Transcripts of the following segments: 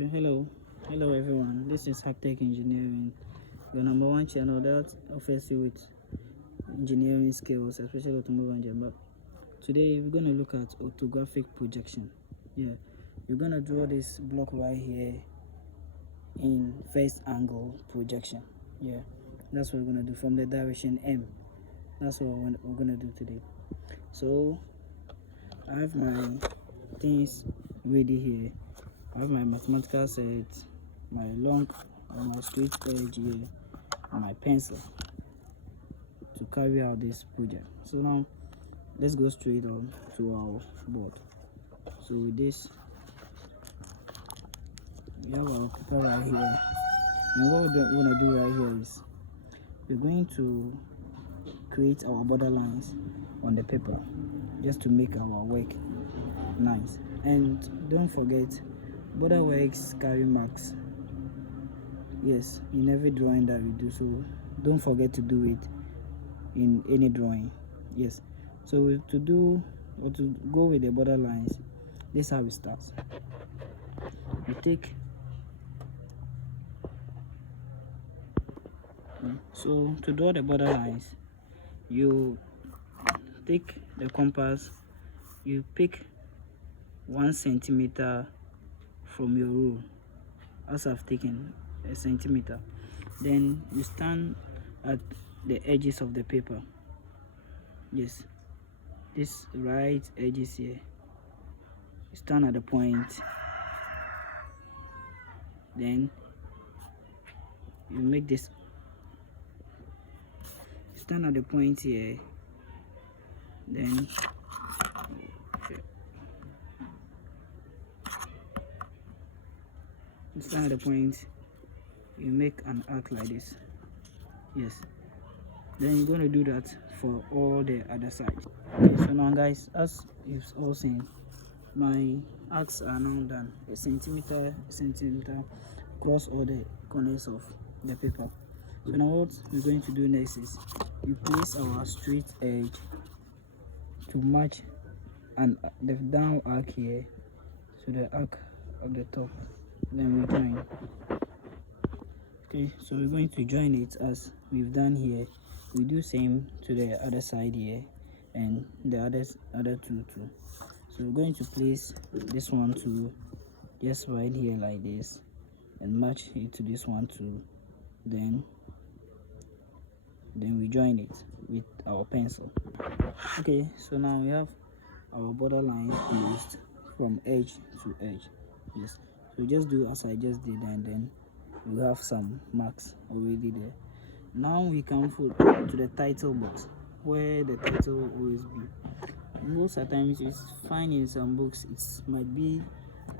Okay, hello everyone. This is High-Tech Engineering, your number one channel that offers you with engineering skills, especially automotive engineering. But today we're gonna look at orthographic projection. Yeah, we're gonna draw this block right here in first angle projection. Yeah, that's what we're gonna do from the direction M. That's what we're gonna do today. So I have my things ready here. I have my mathematical set, my long and my straight edge here, and my pencil to carry out this project. So now let's go straight on to our board. So with this, we have our paper right here, and what we're going to do right here is we're going to create our border lines on the paper just to make our work nice. And don't forget, border works carry marks. Yes, in every drawing that we do, so don't forget to do it in any drawing. Yes, so to go with the border lines, this is how it starts. So to draw the border lines, you take the compass, you pick 1 centimeter from your rule, as I've taken a centimeter. Then you stand at the edges of the paper. Yes, this right edges here. You stand at the point, then you make this. You stand at the point here, then you stand at the point. You make an arc like this. Yes, then you're going to do that for all the other sides. Okay, so now guys, as you've all seen, my arcs are now done. A centimeter across all the corners of the paper. So now what we're going to do next is we place our straight edge to match the down arc here to the arc of the top. Then we join. Okay, so we're going to join it as we've done here. We do same to the other side here and the other two too. So we're going to place this one to just right here like this and match it to this one too. Then we join it with our pencil. Okay, so now we have our border line placed from edge to edge. Yes, so just do as I just did, and then we have some marks already there. Now we come to the title box, where the title will always be. Most of the times it's fine in some books, it might be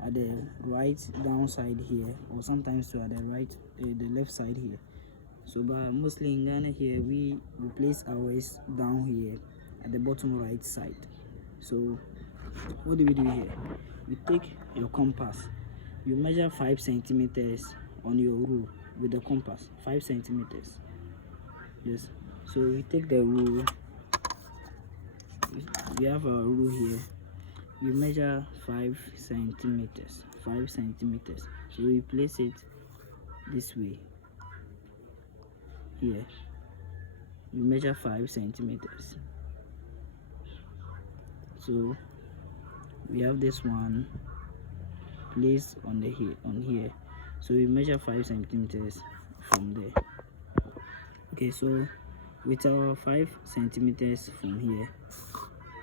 at the right down side here, or sometimes to at the left side here. So but mostly in Ghana here, we place ours down here at the bottom right side. So what do we do here? You take your compass, you measure 5 centimeters on your rule with the compass, 5 centimeters. Yes, so we take the rule, we have our rule here, you measure 5 centimeters. So we place it this way here, you measure 5 centimeters. So we have this one placed on here, so we measure 5 centimeters from there. Okay, so with our 5 centimeters from here,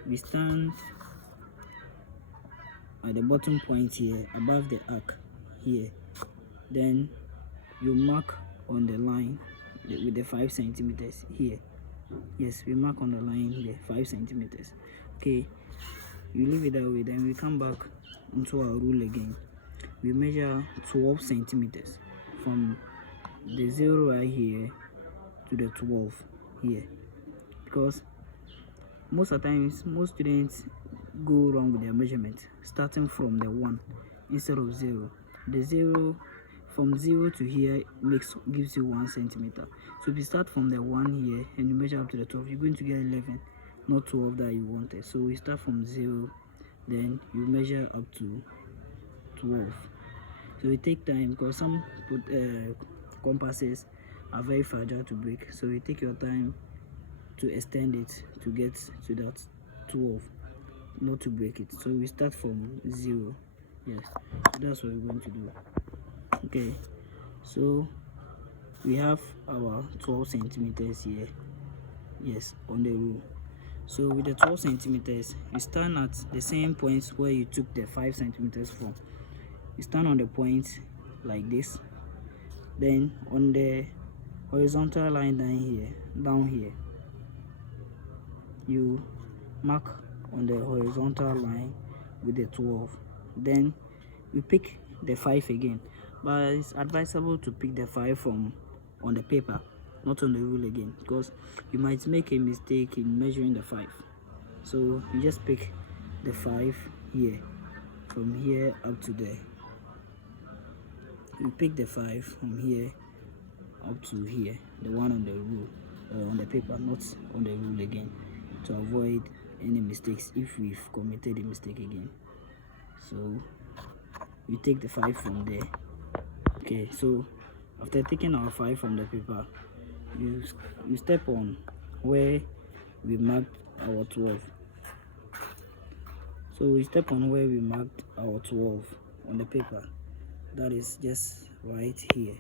we stand at the bottom point here above the arc here. Then you mark on the line with the 5 centimeters here. Yes, we mark on the line here 5 centimeters. Okay, you leave it that way. Then we come back into our rule again. We measure 12 centimeters from the 0 right here to the 12 here, because most of the times most students go wrong with their measurement, starting from the 1 instead of 0. The 0 from 0 to here gives you 1 centimeter. So if you start from the 1 here and you measure up to the 12, you're going to get 11, not 12 that you wanted. So we start from 0, then you measure up to 12. So it take time because some compasses are very fragile to break, so you take your time to extend it to get to that 12, not to break it. So we start from 0. Yes, that's what we're going to do. Okay, so we have our 12 centimeters here. Yes, on the rule. So with the 12 centimeters, you stand at the same points where you took the 5 centimeters from. You stand on the point like this, then on the horizontal line down here, you mark on the horizontal line with the 12. Then you pick the 5 again, but it's advisable to pick the 5 from on the paper, not on the rule again, because you might make a mistake in measuring the 5. So you just pick the 5 here, from here up to there. You pick the 5 from here up to here, the one on the rule, on the paper, not on the rule again, to avoid any mistakes if we've committed a mistake again. So you take the 5 from there. Okay, so after taking our 5 from the paper, you step on where we marked our 12. So we step on where we marked our 12 on the paper. That is just right here.